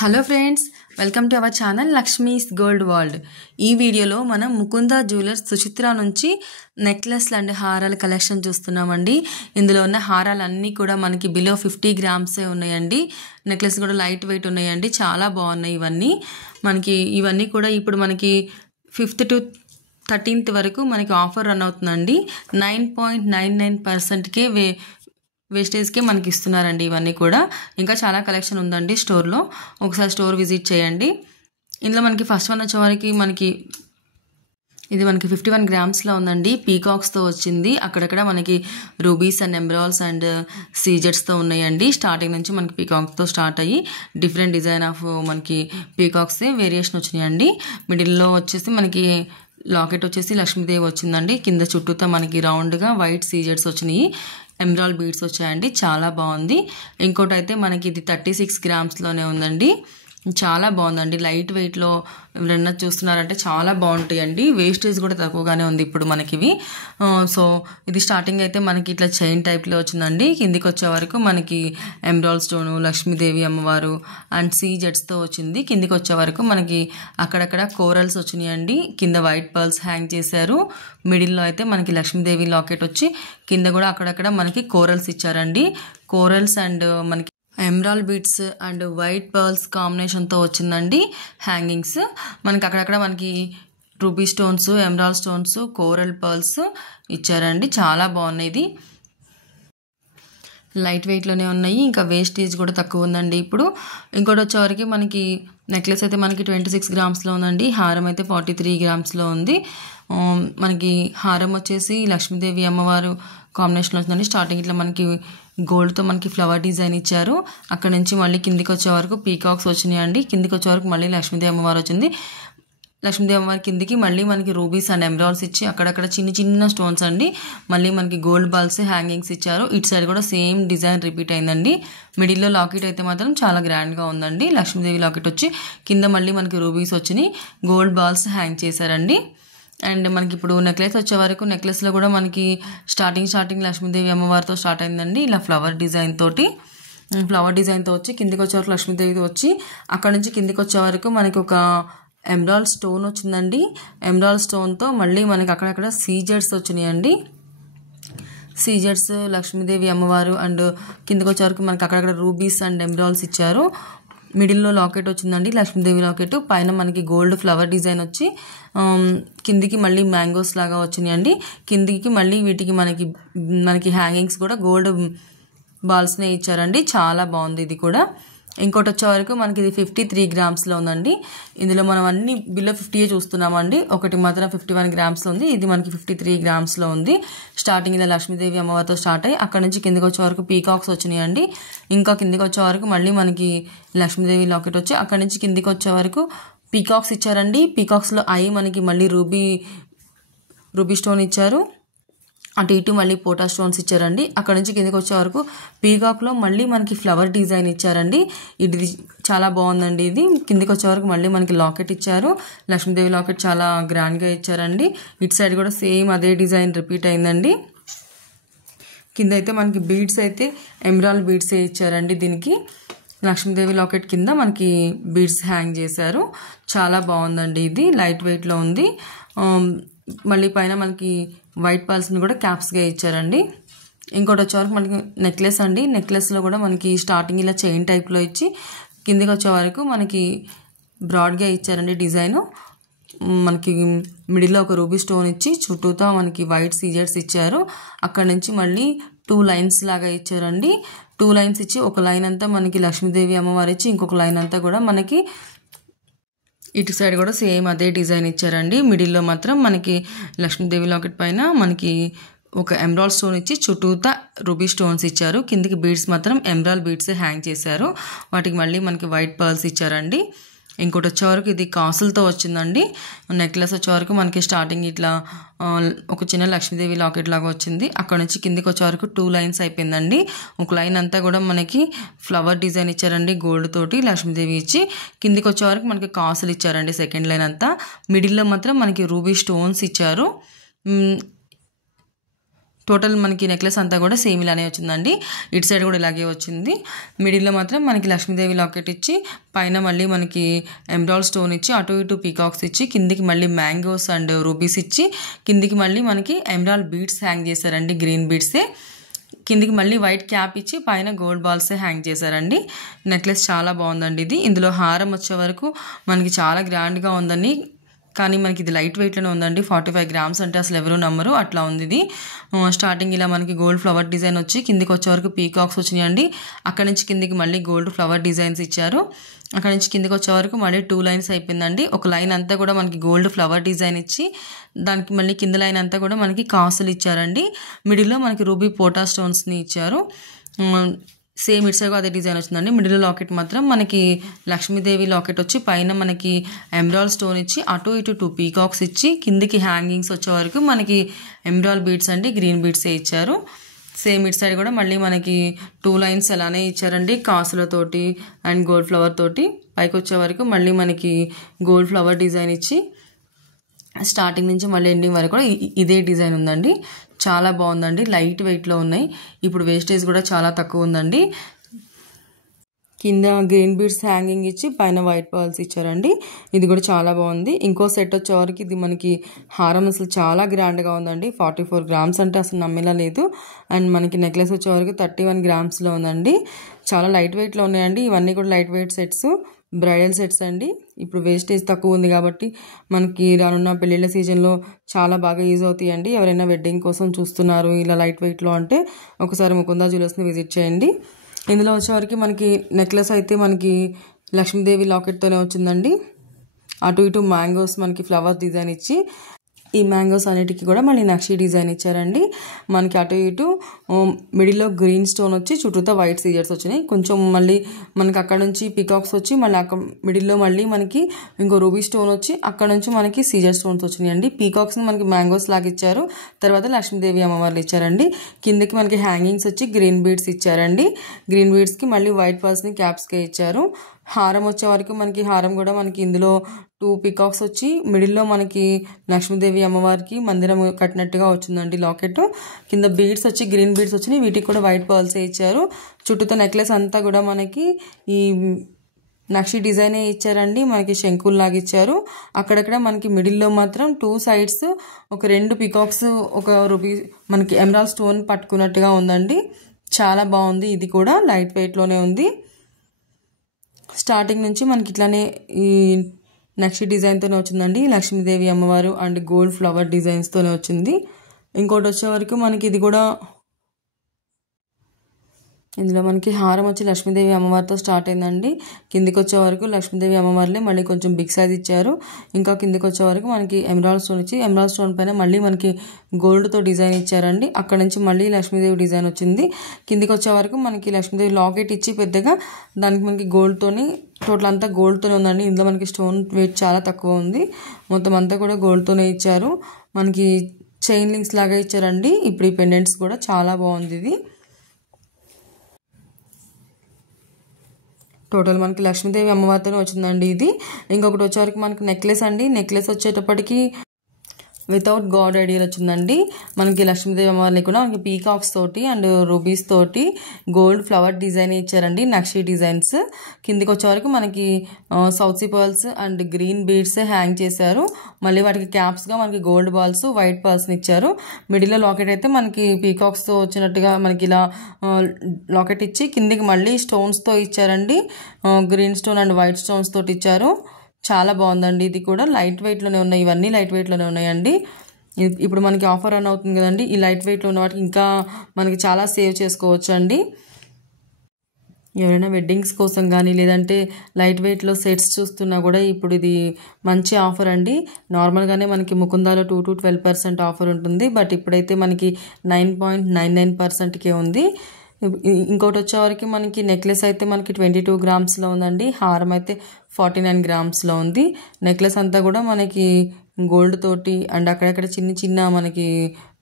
Hello friends, welcome to our channel Lakshmi's gold world. ఈ వీడియోలో మనం ముకుంద జ్యువెలర్స్ సుచిత్ర నుంచి నెక్లెస్లు అండ్ హారాల కలెక్షన్ చూస్తున్నామండి. ఇందులో ఉన్న హారాలన్నీ కూడా మనకి బిలో 50 గ్రామ్సే ఉన్నాయండి. నెక్లెస్ కూడా లైట్ వెయిట్ ఉన్నాయండి, చాలా బాగున్నాయి. ఇవన్నీ కూడా ఇప్పుడు మనకి 5th to 13th వరకు మనకి ఆఫర్ రన్ అవుతుందండి. 9.99%కే వేస్టేజ్కే మనకి ఇస్తున్నారండి. ఇవన్నీ కూడా ఇంకా చాలా కలెక్షన్ ఉందండి స్టోర్లో, ఒకసారి స్టోర్ విజిట్ చేయండి. ఇందులో మనకి ఫస్ట్ వన్ వచ్చేవారికి ఇది మనకి 51 గ్రామ్స్లో ఉందండి. పీకాక్స్తో వచ్చింది. అక్కడక్కడ మనకి రూబీస్ అండ్ ఎమరాల్డ్స్ అండ్ సీజెట్స్తో ఉన్నాయండి. స్టార్టింగ్ నుంచి మనకి పీకాక్స్తో స్టార్ట్ అయ్యి డిఫరెంట్ డిజైన్ ఆఫ్ మనకి పీకాక్స్ వేరియేషన్ వచ్చినాయండి. మిడిల్లో వచ్చేసి మనకి లాకెట్ వచ్చేసి లక్ష్మీదేవి వచ్చిందండి. కింద చుట్టూతో మనకి రౌండ్గా వైట్ సీజెట్స్ వచ్చినాయి, ఎమరాల్డ్ బీడ్స్ వచ్చాయండి. చాలా బాగుంది. ఇంకోటి అయితే మనకి ఇది 36 గ్రామ్స్లోనే ఉందండి. చాలా బాగుందండి. లైట్ వెయిట్లో ఎవరైనా చూస్తున్నారంటే చాలా బాగుంటాయండి. వేస్టేజ్ కూడా తక్కువగానే ఉంది ఇప్పుడు మనకివి. సో ఇది స్టార్టింగ్ అయితే మనకి ఇట్లా చైన్ టైప్లో వచ్చిందండి. కిందికి వచ్చే వరకు మనకి ఎమరాల్డ్ స్టోను, లక్ష్మీదేవి అమ్మవారు అండ్ సీజెట్స్తో వచ్చింది. కిందికి వచ్చే వరకు మనకి అక్కడక్కడ కోరల్స్ వచ్చినాయండి. కింద వైట్ పర్ల్స్ హ్యాంగ్ చేశారు. మిడిల్లో అయితే మనకి లక్ష్మీదేవి లాకెట్ వచ్చి కింద కూడా అక్కడక్కడ మనకి కోరల్స్ ఇచ్చారండి. కోరల్స్ అండ్ మనకి emerald beads and white pearls కాంబినేషన్తో వచ్చిందండి హ్యాంగింగ్స్. మనకి అక్కడక్కడ మనకి ruby stones, emerald stones, coral pearls ఇచ్చారండి. చాలా బాగున్నాయి. ఇది లైట్ వెయిట్లోనే ఉన్నాయి. ఇంకా వేస్టేజ్ కూడా తక్కువ ఉందండి. ఇప్పుడు ఇంకోటి వచ్చేవరకు మనకి నెక్లెస్ అయితే మనకి 26 గ్రామ్స్లో ఉందండి. హారం అయితే 43 గ్రామ్స్లో ఉంది. మనకి హారం వచ్చేసి లక్ష్మీదేవి అమ్మవారు కాంబినేషన్లో వచ్చిందండి. స్టార్టింగ్ ఇట్లా మనకి గోల్డ్తో మనకి ఫ్లవర్ డిజైన్ ఇచ్చారు. అక్కడ నుంచి మళ్ళీ కిందికి వచ్చే వరకు పీకాక్స్ వచ్చినాయండి. కిందికి వచ్చే వరకు మళ్ళీ లక్ష్మీదేవి అమ్మవారు వచ్చింది. లక్ష్మీదేవి అమ్మవారి కిందికి మళ్ళీ మనకి రూబీస్ అండ్ ఎమరాల్డ్స్ ఇచ్చి అక్కడక్కడ చిన్న చిన్న స్టోన్స్ అండి. మళ్ళీ మనకి గోల్డ్ బాల్స్ హ్యాంగింగ్స్ ఇచ్చారు. ఇటు సైడ్ కూడా సేమ్ డిజైన్ రిపీట్ అయిందండి. మిడిల్లో లాకెట్ అయితే మాత్రం చాలా గ్రాండ్గా ఉందండి. లక్ష్మీదేవి లాకెట్ వచ్చి కింద మళ్ళీ మనకి రూబీస్ వచ్చినాయి, గోల్డ్ బాల్స్ హ్యాంగ్ చేశారండి. అండ్ మనకి ఇప్పుడు నెక్లెస్ వచ్చే వరకు నెక్లెస్లో కూడా మనకి స్టార్టింగ్ లక్ష్మీదేవి అమ్మవారితో స్టార్ట్ అయిందండి. ఇలా ఫ్లవర్ డిజైన్తో వచ్చి కిందికి వచ్చే వరకు లక్ష్మీదేవి వచ్చి అక్కడ నుంచి కిందికి వచ్చే వరకు మనకి ఒక ఎమరాల్డ్ స్టోన్ వచ్చిందండి. ఎమరాల్డ్ స్టోన్తో మళ్ళీ మనకి అక్కడక్కడ సీజెట్స్ వచ్చినాయండి. సీజెట్స్ లక్ష్మీదేవి అమ్మవారు అండ్ కిందికి వచ్చే వరకు మనకి అక్కడక్కడ రూబీస్ అండ్ ఎమరాల్డ్స్ ఇచ్చారు. మిడిల్లో లాకెట్ వచ్చిందండి, లక్ష్మీదేవి లాకెట్. పైన మనకి గోల్డ్ ఫ్లవర్ డిజైన్ వచ్చి కిందికి మళ్ళీ మ్యాంగోస్ లాగా వచ్చినాయండి. కిందికి మళ్ళీ వీటికి మనకి హ్యాంగింగ్స్ కూడా గోల్డ్ బాల్స్నే ఇచ్చారండి. చాలా బాగుంది ఇది కూడా. ఇంకోటి వచ్చే వరకు మనకి ఇది 53 గ్రామ్స్లో ఉందండి. ఇందులో మనం అన్ని బిలో 50 చూస్తున్నామండి. ఒకటి మాత్రం 51 గ్రామ్స్లో ఉంది. ఇది మనకి 53 గ్రామ్స్లో ఉంది. స్టార్టింగ్ ఇలా లక్ష్మీదేవి అమ్మవారితో స్టార్ట్ అయ్యి అక్కడ నుంచి కిందికి వచ్చే వరకు పీకాక్స్ వచ్చినాయండి. ఇంకా కిందికి వచ్చే వరకు మళ్ళీ మనకి లక్ష్మీదేవి లాకెట్ వచ్చి అక్కడ నుంచి కిందికి వచ్చే వరకు పీకాక్స్ ఇచ్చారండి. పీకాక్స్లో మనకి మళ్ళీ రూబీ స్టోన్ ఇచ్చారు. అటు ఇటు మళ్ళీ పోటా స్టోన్స్ ఇచ్చారండి. అక్కడ నుంచి కిందికి వచ్చే వరకు పీకాక్లో మళ్ళీ మనకి ఫ్లవర్ డిజైన్ ఇచ్చారండి. ఇది చాలా బాగుందండి. ఇది కిందికి వచ్చే వరకు మళ్ళీ మనకి లాకెట్ ఇచ్చారు. లక్ష్మీదేవి లాకెట్ చాలా గ్రాండ్గా ఇచ్చారండి. ఇటు సైడ్ కూడా సేమ్ అదే డిజైన్ రిపీట్ అయిందండి. కింద అయితే మనకి బీడ్స్ అయితే ఎమరాల్డ్ బీడ్సే ఇచ్చారండి. దీనికి లక్ష్మీదేవి లాకెట్ కింద మనకి బీడ్స్ హ్యాంగ్ చేశారు. చాలా బాగుందండి. ఇది లైట్ వెయిట్లో ఉంది. మళ్ళీ పైన మనకి వైట్ పర్ల్స్ని కూడా క్యాప్స్గా ఇచ్చారండి. ఇంకోటి వచ్చేవరకు మనకి నెక్లెస్ అండి. నెక్లెస్లో కూడా మనకి స్టార్టింగ్ ఇలా చైన్ టైప్లో ఇచ్చి కిందికి వచ్చే వరకు మనకి బ్రాడ్గా ఇచ్చారండి డిజైను. మనకి మిడిల్లో ఒక రూబీ స్టోన్ ఇచ్చి చుట్టూతో మనకి వైట్ సీజెట్స్ ఇచ్చారు. అక్కడ నుంచి మళ్ళీ 2 లైన్స్ లాగా ఇచ్చారండి. 2 లైన్స్ ఇచ్చి ఒక లైన్ అంతా మనకి లక్ష్మీదేవి అమ్మవారు ఇచ్చి ఇంకొక లైన్ అంతా కూడా మనకి ఇటు సైడ్ కూడా సేమ్ అదే డిజైన్ ఇచ్చారండి. మిడిల్లో మాత్రం మనకి లక్ష్మీదేవి లాకెట్ పైన మనకి ఒక ఎమరాల్డ్ స్టోన్ ఇచ్చి చుట్టూతా రూబీ స్టోన్స్ ఇచ్చారు. కిందికి బీడ్స్ మాత్రం ఎమరాల్డ్ బీడ్స్ హ్యాంగ్ చేశారు. వాటికి మళ్ళీ మనకి వైట్ పర్ల్స్ ఇచ్చారండి. ఇంకోటి వచ్చేవరకు ఇది కాసులతో వచ్చిందండి. నెక్లెస్ వచ్చేవరకు మనకి స్టార్టింగ్ ఇట్లా ఒక చిన్న లక్ష్మీదేవి లాకెట్ లాగా వచ్చింది. అక్కడ నుంచి కిందికి వచ్చే వరకు 2 లైన్స్ అయిపోయిందండి. ఒక లైన్ అంతా కూడా మనకి ఫ్లవర్ డిజైన్ ఇచ్చారండి గోల్డ్ తోటి లక్ష్మీదేవి ఇచ్చి. కిందికి వచ్చే వరకు మనకి కాసులు ఇచ్చారండి సెకండ్ లైన్ అంతా. మిడిల్లో మాత్రం మనకి రూబీ స్టోన్స్ ఇచ్చారు. టోటల్ మనకి నెక్లెస్ అంతా కూడా సేమ్ ఇలానే వచ్చిందండి. ఇటు సైడ్ కూడా ఇలాగే వచ్చింది. మిడిల్లో మాత్రం మనకి లక్ష్మీదేవి లాకెట్ ఇచ్చి పైన మళ్ళీ మనకి ఎమరాల్డ్ స్టోన్ ఇచ్చి అటు ఇటు పీకాక్స్ ఇచ్చి కిందికి మళ్ళీ మ్యాంగోస్ అండ్ రూబీస్ ఇచ్చి కిందికి మళ్ళీ మనకి ఎమరాల్డ్ బీడ్స్ హ్యాంగ్ చేశారండి. గ్రీన్ బీడ్సే కిందికి మళ్ళీ వైట్ క్యాప్ ఇచ్చి పైన గోల్డ్ బాల్సే హ్యాంగ్ చేశారండి. నెక్లెస్ చాలా బాగుందండి ఇది. ఇందులో హారం వచ్చే వరకు మనకి చాలా గ్రాండ్గా ఉందండి. కానీ మనకి ఇది లైట్ వెయిట్లోనే ఉందండి. 45 గ్రామ్స్ అంటే అసలు ఎవరు నమ్మరు, అట్లా ఉంది ఇది. స్టార్టింగ్ ఇలా మనకి గోల్డ్ ఫ్లవర్ డిజైన్ వచ్చి కిందికి వచ్చే వరకు పీకాక్స్ వచ్చినాయండి. అక్కడ నుంచి కిందికి మళ్ళీ గోల్డ్ ఫ్లవర్ డిజైన్స్ ఇచ్చారు. అక్కడ నుంచి కిందికి వచ్చే వరకు మళ్ళీ 2 లైన్స్ అయిపోయిందండి. ఒక లైన్ అంతా కూడా మనకి గోల్డ్ ఫ్లవర్ డిజైన్ ఇచ్చి దానికి మళ్ళీ కింద లైన్ అంతా కూడా మనకి కాసులు ఇచ్చారండి. మిడిల్లో మనకి రూబీ పోటా స్టోన్స్ని ఇచ్చారు. సేమ్ ఇటు సైడ్ అదే డిజైన్ వచ్చిందండి. మిడిల్ లాకెట్ మాత్రం మనకి లక్ష్మీదేవి లాకెట్ వచ్చి పైన మనకి ఎమరాల్డ్ స్టోన్ ఇచ్చి అటు ఇటు 2 పీకాక్స్ ఇచ్చి కిందికి హ్యాంగింగ్స్ వచ్చే వరకు మనకి ఎమరాల్డ్ బీడ్స్ అండి, గ్రీన్ బీడ్సే ఇచ్చారు. సేమ్ ఇటు సైడ్ కూడా మళ్ళీ మనకి 2 లైన్స్ అలానే ఇచ్చారండి కాసులతోటి అండ్ గోల్డ్ ఫ్లవర్ తోటి. పైకి వచ్చే వరకు మళ్ళీ మనకి గోల్డ్ ఫ్లవర్ డిజైన్ ఇచ్చి స్టార్టింగ్ నుంచి మళ్ళీ ఎండింగ్ వరకు కూడా ఇదే డిజైన్ ఉందండి. చాలా బాగుందండి. లైట్ వెయిట్లో ఉన్నాయి. ఇప్పుడు వేస్టేజ్ కూడా చాలా తక్కువ ఉందండి. కింద గ్రీన్ బీడ్స్ హ్యాంగింగ్ ఇచ్చి పైన వైట్ పర్ల్స్ ఇచ్చారండి. ఇది కూడా చాలా బాగుంది. ఇంకో సెట్ వచ్చేవరకు ఇది మనకి హారం అసలు చాలా గ్రాండ్గా ఉందండి. 44 గ్రామ్స్ అంటే అసలు నమ్మేలా లేదు. అండ్ మనకి నెక్లెస్ వచ్చేవరకు 31 గ్రామ్స్లో ఉందండి. చాలా లైట్ వెయిట్లో ఉన్నాయండి. ఇవన్నీ కూడా light weight sets, bridal sets అండి. ఇప్పుడు వేస్టేజ్ తక్కువ ఉంది కాబట్టి మనకి రానున్న పెళ్ళిళ్ళ సీజన్లో చాలా బాగా యూజ్ అవుతాయండి. ఎవరైనా వెడ్డింగ్ కోసం చూస్తున్నారు ఇలా లైట్ వెయిట్లో అంటే ఒకసారి ముకుందా జ్యువెలర్స్ని విజిట్ చేయండి. ఇందులో వచ్చేవరకు మనకి నెక్లెస్ అయితే మనకి లక్ష్మీదేవి లాకెట్తోనే వచ్చిందండి. అటు ఇటు మ్యాంగోస్ మనకి ఫ్లవర్ డిజైన్ ఇచ్చి ఈ మ్యాంగోస్ అన్నిటికీ కూడా మళ్ళీ నక్షి డిజైన్ ఇచ్చారండి. మనకి అటు ఇటు మిడిల్లో గ్రీన్ స్టోన్ వచ్చి చుట్టూతో వైట్ సీజర్స్ వచ్చినాయి. కొంచెం మళ్ళీ మనకి అక్కడ నుంచి పికాక్స్ వచ్చి మళ్ళీ అక్కడ మిడిల్లో మళ్ళీ మనకి ఇంకో రూబీ స్టోన్ వచ్చి అక్కడ నుంచి మనకి సీజర్ స్టోన్స్ వచ్చినాయండి. పీకాక్స్ని మనకి మ్యాంగోస్ లాగా ఇచ్చారు. తర్వాత లక్ష్మీదేవి అమ్మవార్లు ఇచ్చారండి. కిందకి మనకి హ్యాంగింగ్స్ వచ్చి గ్రీన్ బీడ్స్ ఇచ్చారండి. గ్రీన్ బీడ్స్కి మళ్ళీ వైట్ పర్ల్స్ని క్యాప్స్కే ఇచ్చారు. హారం వచ్చే వరకు మనకి హారం కూడా మనకి ఇందులో 2 పికాక్స్ వచ్చి మిడిల్లో మనకి లక్ష్మీదేవి అమ్మవారికి మందిరం కట్టినట్టుగా వచ్చిందండి లాకెట్. కింద బీడ్స్ వచ్చి గ్రీన్ బీడ్స్ వచ్చినాయి. వీటికి కూడా వైట్ పర్ల్సే ఇచ్చారు. చుట్టూతో నెక్లెస్ అంతా కూడా మనకి ఈ నక్షి డిజైనే ఇచ్చారండి. మనకి శంకుల్లాగా ఇచ్చారు. అక్కడక్కడ మనకి మిడిల్లో మాత్రం 2 సైడ్స్ ఒక 2 పికాక్స్ ఒక రూబీ మనకి ఎమరాల్డ్ స్టోన్ పట్టుకున్నట్టుగా ఉందండి. చాలా బాగుంది. ఇది కూడా లైట్ వెయిట్లోనే ఉంది. స్టార్టింగ్ నుంచి మనకి ఇట్లానే ఈ నక్షి డిజైన్తోనే వచ్చిందండి. లక్ష్మీదేవి అమ్మవారు అండ్ గోల్డ్ ఫ్లవర్ డిజైన్స్తోనే వచ్చింది. ఇంకోటి వచ్చే వరకు మనకి ఇది కూడా ఇందులో మనకి హారం వచ్చి లక్ష్మీదేవి అమ్మవారితో స్టార్ట్ అయిందండి. కిందికి వచ్చే వరకు లక్ష్మీదేవి అమ్మవారిలే మళ్ళీ కొంచెం బిగ్ సైజ్ ఇచ్చారు. ఇంకా కిందికి వచ్చే వరకు మనకి ఎమరాల్డ్ స్టోన్ ఇచ్చి ఎమరాల్డ్ స్టోన్ పైన మళ్ళీ మనకి గోల్డ్తో డిజైన్ ఇచ్చారండి. అక్కడ నుంచి మళ్ళీ లక్ష్మీదేవి డిజైన్ వచ్చింది. కిందికి వచ్చే వరకు మనకి లక్ష్మీదేవి లాకెట్ ఇచ్చి పెద్దగా దానికి మనకి గోల్డ్తోని టోటల్ అంతా గోల్డ్తోనే ఉందండి. ఇందులో మనకి స్టోన్ వెయిట్ చాలా తక్కువ ఉంది. మొత్తం అంతా కూడా గోల్డ్తోనే ఇచ్చారు. మనకి చైన్ లింక్స్ లాగా ఇచ్చారండి. ఇప్పుడు ఈ పెండెంట్స్ కూడా చాలా బాగుంది. ఇది టోటల్ మనకి లక్ష్మీదేవి అమ్మవారితోనే వచ్చిందండి. ఇది ఇంకొకటి వచ్చేవరకు మనకి నెక్లెస్ అండి. నెక్లెస్ వచ్చేటప్పటికి వితౌట్ గాడ్ ఐడియల్ వచ్చిందండి. మనకి లక్ష్మీదేవి అమ్మవారిని కూడా మనకి పీకాక్స్ తోటి అండ్ రూబీస్ తోటి గోల్డ్ ఫ్లవర్ డిజైన్ ఇచ్చారండి. నక్షి డిజైన్స్ కిందికి వచ్చే వరకు మనకి south sea pearls and green beads hang చేశారు. మళ్ళీ వాటికి క్యాప్స్గా మనకి గోల్డ్ బాల్స్ వైట్ పర్ల్స్ని ఇచ్చారు. మిడిల్లో లాకెట్ అయితే మనకి పీకాక్స్తో వచ్చినట్టుగా మనకి ఇలా లాకెట్ ఇచ్చి కిందికి మళ్ళీ స్టోన్స్తో ఇచ్చారండి. Green stone and white stones తోటి ఇచ్చారు. చాలా బాగుందండి. ఇది కూడా లైట్ వెయిట్లోనే ఉన్నాయి. ఇవన్నీ లైట్ వెయిట్లోనే ఉన్నాయండి. ఇప్పుడు మనకి ఆఫర్ రన్ అవుతుంది కదండి. ఈ లైట్ వెయిట్లో ఉన్న వాటికి ఇంకా మనకి చాలా సేవ్ చేసుకోవచ్చు అండి. ఎవరైనా వెడ్డింగ్స్ కోసం కానీ లేదంటే లైట్ వెయిట్లో సెట్స్ చూస్తున్నా కూడా ఇప్పుడు ఇది మంచి ఆఫర్ అండి. నార్మల్గానే మనకి ముకుందాలో 2 to 12% ఆఫర్ ఉంటుంది. బట్ ఇప్పుడైతే మనకి 9.99%కే ఉంది. ఇంకోటి వచ్చేవరకు మనకి నెక్లెస్ అయితే మనకి 22 గ్రామ్స్లో ఉందండి. హారం అయితే 49 గ్రామ్స్లో ఉంది. నెక్లెస్ అంతా కూడా మనకి గోల్డ్ తోటి అండ్ అక్కడక్కడ చిన్న చిన్న మనకి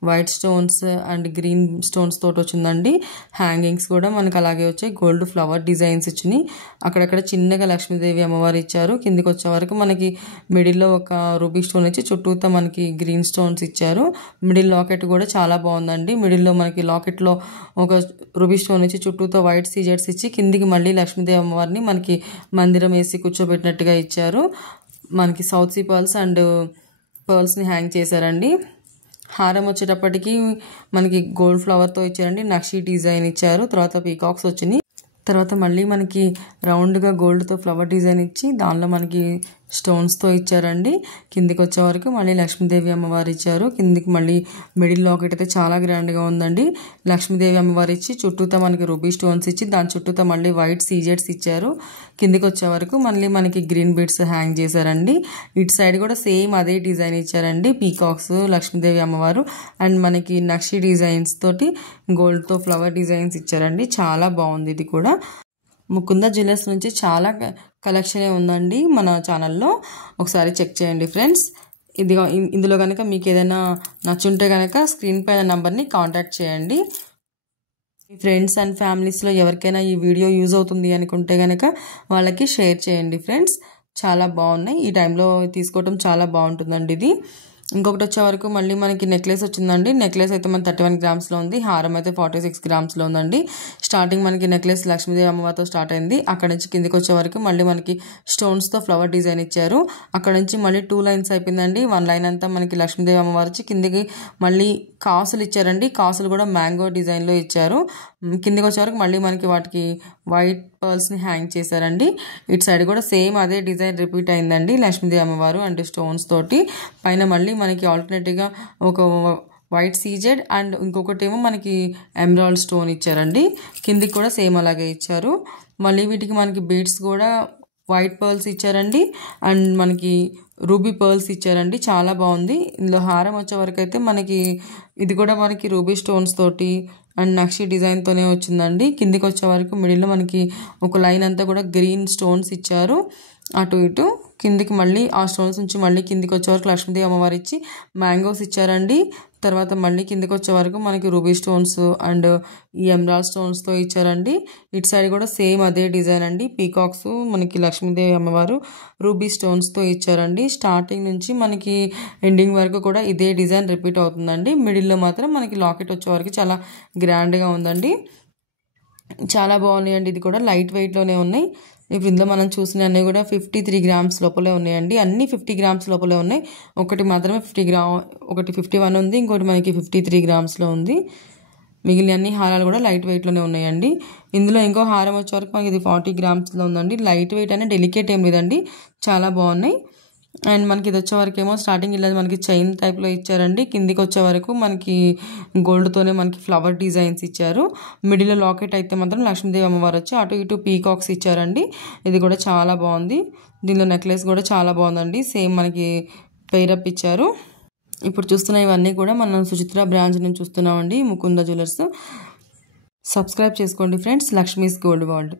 white stones and green stones తోటి వచ్చిందండి. హ్యాంగింగ్స్ కూడా మనకు అలాగే వచ్చాయి. గోల్డ్ ఫ్లవర్ డిజైన్స్ ఇచ్చినాయి. అక్కడక్కడ చిన్నగా లక్ష్మీదేవి అమ్మవారు ఇచ్చారు. కిందికి వచ్చే వరకు మనకి మిడిల్లో ఒక రూబీ స్టోన్ ఇచ్చి చుట్టూతో మనకి గ్రీన్ స్టోన్స్ ఇచ్చారు. మిడిల్ లాకెట్ కూడా చాలా బాగుందండి. మిడిల్లో మనకి లాకెట్లో ఒక రూబీ స్టోన్ ఇచ్చి చుట్టూతో వైట్ సీజెట్స్ ఇచ్చి కిందికి మళ్ళీ లక్ష్మీదేవి అమ్మవారిని మనకి మందిరం వేసి కూర్చోబెట్టినట్టుగా ఇచ్చారు. మనకి సౌత్ సీ పర్ల్స్ అండ్ పర్ల్స్ని హ్యాంగ్ చేశారండి. హారం వచ్చేటప్పటికి మనకి గోల్డ్ ఫ్లవర్తో ఇచ్చారండి. నక్షి డిజైన్ ఇచ్చారు. తర్వాత పీకాక్స్ వచ్చినాయి. తర్వాత మళ్ళీ మనకి రౌండ్గా గోల్డ్తో ఫ్లవర్ డిజైన్ ఇచ్చి దానిలో మనకి స్టోన్స్తో ఇచ్చారండి. కిందికి వచ్చే వరకు మళ్ళీ లక్ష్మీదేవి అమ్మవారు ఇచ్చారు. కిందికి మళ్ళీ మిడిల్ లాకెట్ అయితే చాలా గ్రాండ్గా ఉందండి. లక్ష్మీదేవి అమ్మవారు ఇచ్చి చుట్టూతో మనకి రూబీ స్టోన్స్ ఇచ్చి దాని చుట్టూతో మళ్ళీ వైట్ సీజెట్స్ ఇచ్చారు. కిందికి వచ్చే వరకు మళ్ళీ మనకి గ్రీన్ బీడ్స్ హ్యాంగ్ చేశారండి. ఇటు సైడ్ కూడా సేమ్ అదే డిజైన్ ఇచ్చారండి. పీకాక్స్, లక్ష్మీదేవి అమ్మవారు అండ్ మనకి నక్షి డిజైన్స్ తోటి గోల్డ్తో ఫ్లవర్ డిజైన్స్ ఇచ్చారండి. చాలా బాగుంది. ఇది కూడా ముకుంద జ్యువెలర్స్ నుంచి చాలా కలెక్షనే ఉందండి మన ఛానల్లో. ఒకసారి చెక్ చేయండి ఫ్రెండ్స్. ఇందులో కనుక మీకు ఏదైనా నచ్చుంటే కనుక స్క్రీన్ పైన నంబర్ని కాంటాక్ట్ చేయండి. మీ ఫ్రెండ్స్ అండ్ ఫ్యామిలీస్లో ఎవరికైనా ఈ వీడియో యూజ్ అవుతుంది అనుకుంటే కనుక వాళ్ళకి షేర్ చేయండి ఫ్రెండ్స్. చాలా బాగున్నాయి. ఈ టైంలో తీసుకోవటం చాలా బాగుంటుందండి ఇది. ఇంకొకటి వచ్చే వరకు మళ్ళీ మనకి నెక్లెస్ వచ్చిందండి. నెక్లెస్ అయితే మన 31 గ్రామ్స్లో ఉంది. హారం అయితే 46 గ్రామ్స్లో ఉందండి. స్టార్టింగ్ మనకి నెక్లెస్ లక్ష్మీదేవి అమ్మవారితో స్టార్ట్ అయింది. అక్కడ నుంచి కిందికి వచ్చే వరకు మళ్ళీ మనకి స్టోన్స్తో ఫ్లవర్ డిజైన్ ఇచ్చారు. అక్కడ నుంచి మళ్ళీ 2 లైన్స్ అయిపోయిందండి. 1 లైన్ అంతా మనకి లక్ష్మీదేవి అమ్మవారు వచ్చి కిందికి మళ్ళీ కాసులు ఇచ్చారండి. కాసులు కూడా మ్యాంగో డిజైన్లో ఇచ్చారు. కిందికి వచ్చే వరకు మళ్ళీ మనకి వాటికి వైట్ పర్ల్స్ని హ్యాంగ్ చేశారండి. ఇటు సైడ్ కూడా సేమ్ అదే డిజైన్ రిపీట్ అయిందండి. లక్ష్మీదేవి అమ్మవారు అంటే స్టోన్స్ తోటి పైన మళ్ళీ మనకి ఆల్టర్నేటివ్గా ఒక వైట్ సీజెడ్ అండ్ ఇంకొకటి ఏమో మనకి ఎమరాల్డ్ స్టోన్ ఇచ్చారండి. కిందికి కూడా సేమ్ అలాగే ఇచ్చారు. మళ్ళీ వీటికి మనకి బీడ్స్ కూడా వైట్ పర్ల్స్ ఇచ్చారండి అండ్ మనకి రూబీ పర్ల్స్ ఇచ్చారండి. చాలా బాగుంది. ఇందులో హారం వచ్చే వరకు అయితే మనకి ఇది కూడా మనకి రూబీ స్టోన్స్ తోటి అండ్ నక్షి డిజైన్తోనే వచ్చిందండి. కిందికి వచ్చే వరకు మిడిల్లో మనకి ఒక లైన్ అంతా కూడా గ్రీన్ స్టోన్స్ ఇచ్చారు. అటు ఇటు కిందికి మళ్ళీ ఆ స్టోన్స్ నుంచి మళ్ళీ కిందికి వచ్చే వరకు లక్ష్మీదేవి అమ్మవారు ఇచ్చి మ్యాంగోస్ ఇచ్చారండి. తర్వాత మళ్ళీ కిందికి వచ్చే వరకు మనకి రూబీ స్టోన్స్ అండ్ ఈ ఎమరాల్డ్ స్టోన్స్తో ఇచ్చారండి. ఇటు సైడ్ కూడా సేమ్ అదే డిజైన్ అండి. పీకాక్స్ మనకి లక్ష్మీదేవి అమ్మవారు రూబీ స్టోన్స్తో ఇచ్చారండి. స్టార్టింగ్ నుంచి మనకి ఎండింగ్ వరకు కూడా ఇదే డిజైన్ రిపీట్ అవుతుందండి. మిడిల్లో మాత్రం మనకి లాకెట్ వచ్చే వరకు చాలా గ్రాండ్గా ఉందండి. చాలా బాగున్నాయండి. ఇది కూడా లైట్ వెయిట్లోనే ఉన్నాయి. ఇప్పుడు ఇందులో మనం చూసిన అన్నీ కూడా 53 గ్రామ్స్ లోపలే ఉన్నాయండి. అన్నీ 50 గ్రామ్స్ లోపలే ఉన్నాయి. ఒకటి మాత్రమే 51 ఉంది. ఇంకోటి మనకి 53 గ్రామ్స్లో ఉంది. మిగిలిన అన్ని హారాలు కూడా లైట్ వెయిట్లోనే ఉన్నాయండి. ఇందులో ఇంకో హారం వచ్చే వరకు మనకి ఇది 40 గ్రామ్స్లో ఉందండి. లైట్ వెయిట్ అనే డెలికేట్ ఏం లేదండి. చాలా బాగున్నాయి. అండ్ మనకి ఇది వచ్చే వరకు ఏమో స్టార్టింగ్ ఇలా మనకి చైన్ టైప్లో ఇచ్చారండి. కిందికి వచ్చే వరకు మనకి గోల్డ్తోనే మనకి ఫ్లవర్ డిజైన్స్ ఇచ్చారు. మిడిల్లో లాకెట్ అయితే మాత్రం లక్ష్మీదేవి అమ్మవారు వచ్చి అటు ఇటు పీకాక్స్ ఇచ్చారండి. ఇది కూడా చాలా బాగుంది. దీనిలో నెక్లెస్ కూడా చాలా బాగుందండి. సేమ్ మనకి పెయిరప్ ఇచ్చారు. ఇప్పుడు చూస్తున్న ఇవన్నీ కూడా మనం సుచిత్ర బ్రాంచ్ నుంచి చూస్తున్నామండి. ముకుంద జ్యువెలర్స్. సబ్స్క్రైబ్ చేసుకోండి ఫ్రెండ్స్. Lakshmi's gold world.